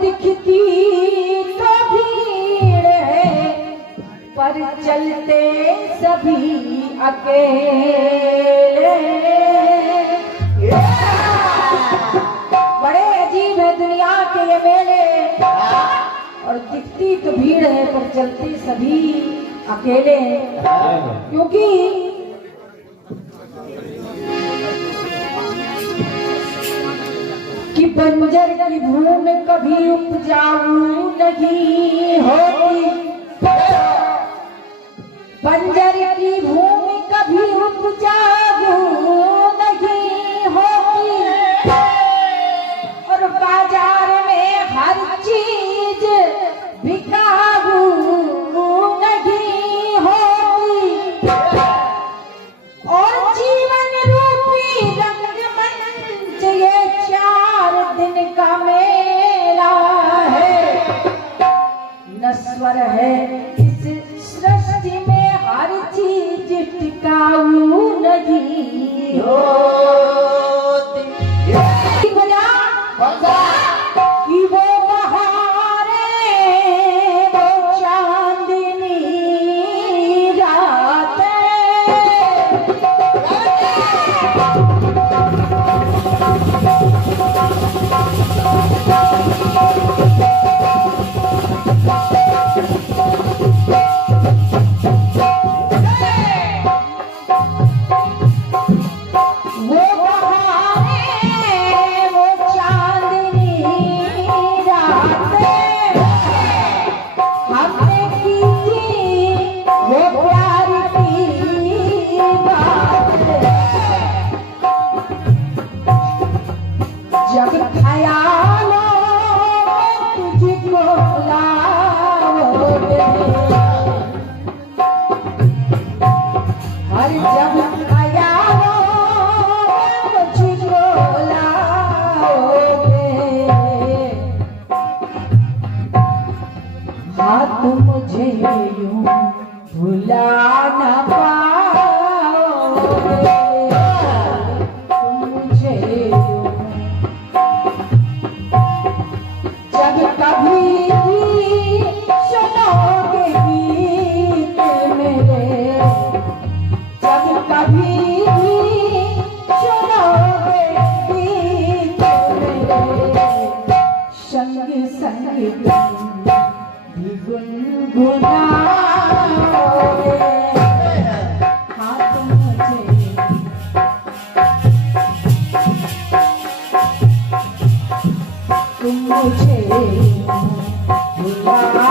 दिखती तो भीड़ है पर चलते सभी अकेले। बड़े अजीब है दुनिया के ये मेले, और दिखती तो भीड़ है पर चलते सभी अकेले। क्योंकि कि बंजर की भूमि कभी उपजाऊ नहीं होती, बंजर की भूमि कभी उपजाऊ नहीं होती, और बाजार में हर चीज बिकाऊ नहीं होती, और जीवन रूपी रंगमंच ये 4 दिन का मेला है। नश्वर है इस सृष्टि में हर चीज टिकाऊ नहीं होती। कि वो बहारे वो चांदनी रात मुझे यूं भुला न पाओगे, मुझे यूं जब कभी भी सुनोगे गीत मेरे, जब कभी भी सुनोगे गीत मेरे, संग संग गुनगुनाओगे। हाँ तुम मुझे भुला ना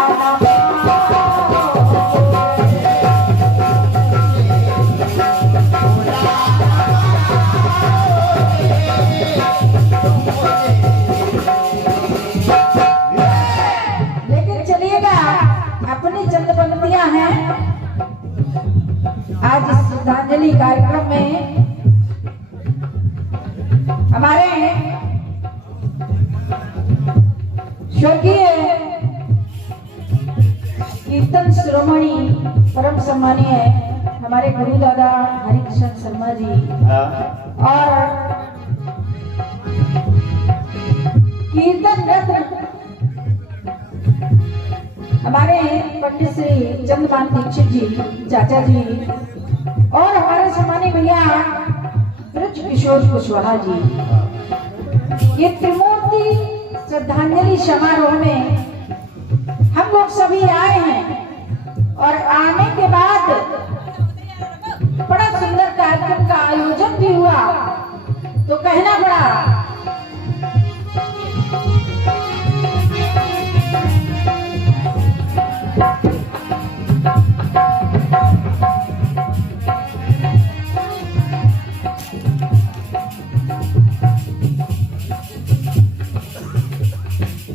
अपनी चंदबंदियां हैं। आज इस श्रद्धांजलि कार्यक्रम में हमारे स्वर्गीय कीर्तन शिरोमणि परम सम्मानीय हमारे गुरु दादा हरिकृष्ण शर्मा जी और कीर्तन रत्न हमारे पंडित श्री चंद्रमान दीक्षित जी चाचा जी और हमारे सम्मानीय भैया ब्रज किशोर कुशवाहा जी, ये त्रिमूर्ति श्रद्धांजलि समारोह में हम लोग सभी आए हैं। और आने के बाद बड़ा सुंदर कार्यक्रम का आयोजन भी हुआ, तो कहना पड़ा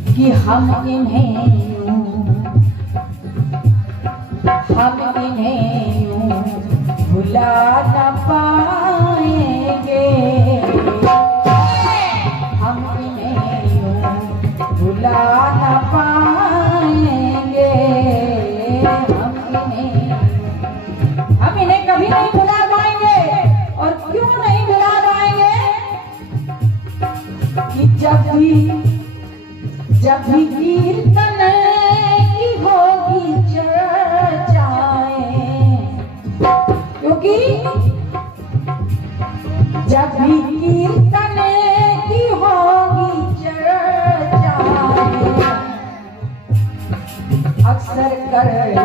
कि हम इन्हें यूं भुला न पाएंगे, हम इन्हें यूं भुला न पाएंगे, हम इन्हें कभी नहीं भुला पाएंगे। और क्यों नहीं भुला पाएंगे? कि जब भी जब भी कीर्तन की होगी चर्चाएं, क्योंकि जब भी कीर्तन की होगी चर्चाएं, अक्सर करके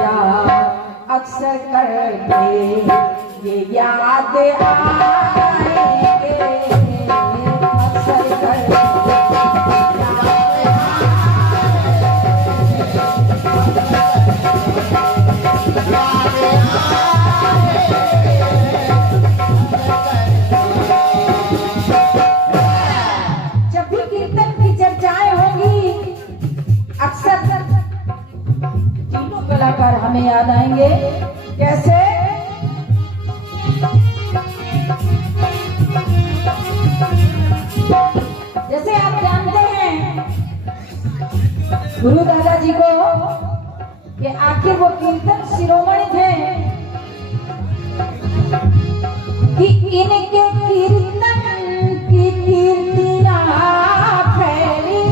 ये याद आएंगे, अक्सर करके जब भी कीर्तन की चर्चाएं होंगी, अक्सर तीनों कलाकार हमें याद आएंगे। कैसे? जैसे आप जानते हैं गुरु दादाजी को कि आखिर वो कीर्तन शिरोमणि थे कि इनके कीर्तन की कीर्तियां फैली,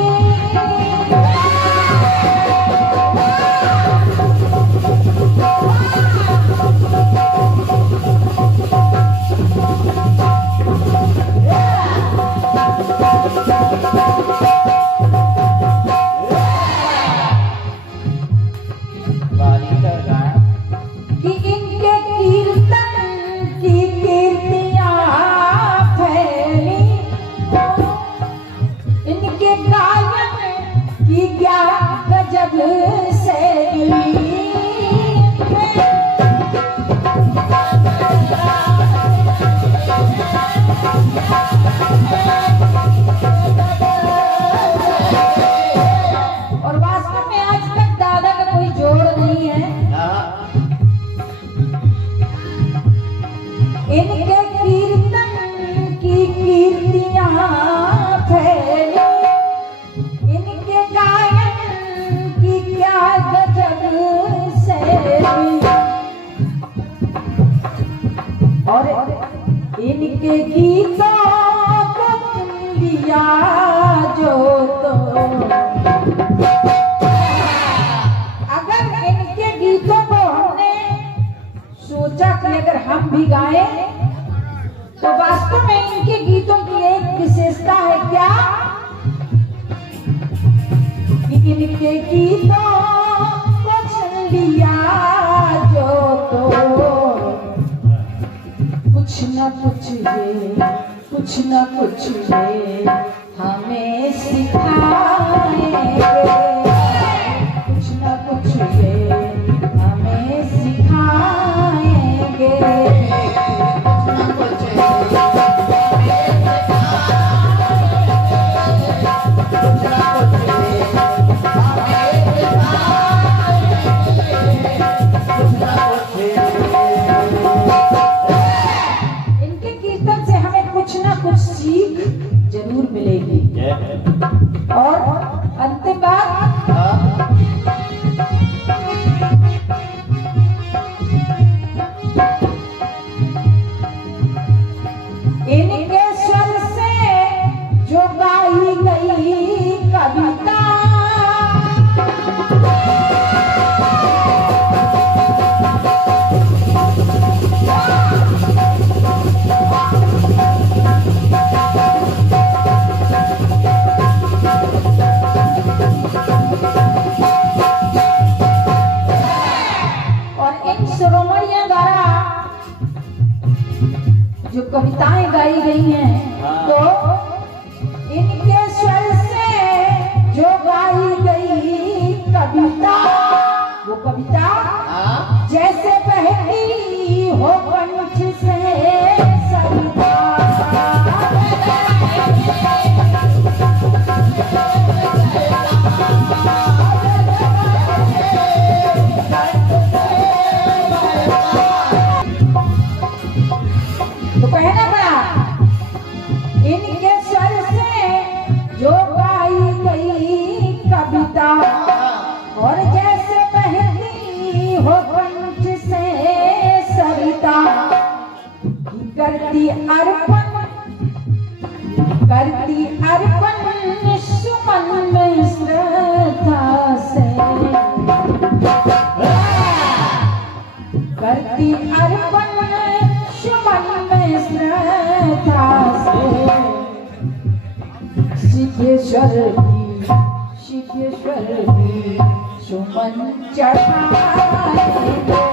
कि इनके कीर्तन की कीर्तियां फैली, इनके गायन की क्या गजब शैली, और वास्तव में आज तक दादा का कोई जोड़ नहीं है। इनके कीर्तन की कीर्तियां फैली, इनके गायन की क्या गजब शैली, और इनके गीतों को लिया जो तो, अगर इनके गीतों को हमने सोचा कि अगर हम भी गाएं तो वास्तव में इनके गीतों की एक विशेषता है। क्या? कि इनके गीतों को छीन लिया जो तो कुछ न कुछ ये हमें सिखाएंगे, कुछ न कुछ ये हमें सिखाएंगे, इनके कीर्तन से हमें कुछ ना कुछ सीख जरूर मिलेगी। और अंतिम बात, इनके स्वर से जो गाई गई कविता, और इन शिरोमणियों द्वारा जो कविताएं गाई गई हैं, तो इनके स्वर से जो गाई गई कविता, वो कविता जैसे बहती हो कंठ से सरिता, तो कहना पड़ा इनके स्वर से जो गाई गई कविता, और जैसे बहती हो कंठ से सरिता, करती अर्पण सुमन मिश्र ईश्वर सुमन चढ़ाए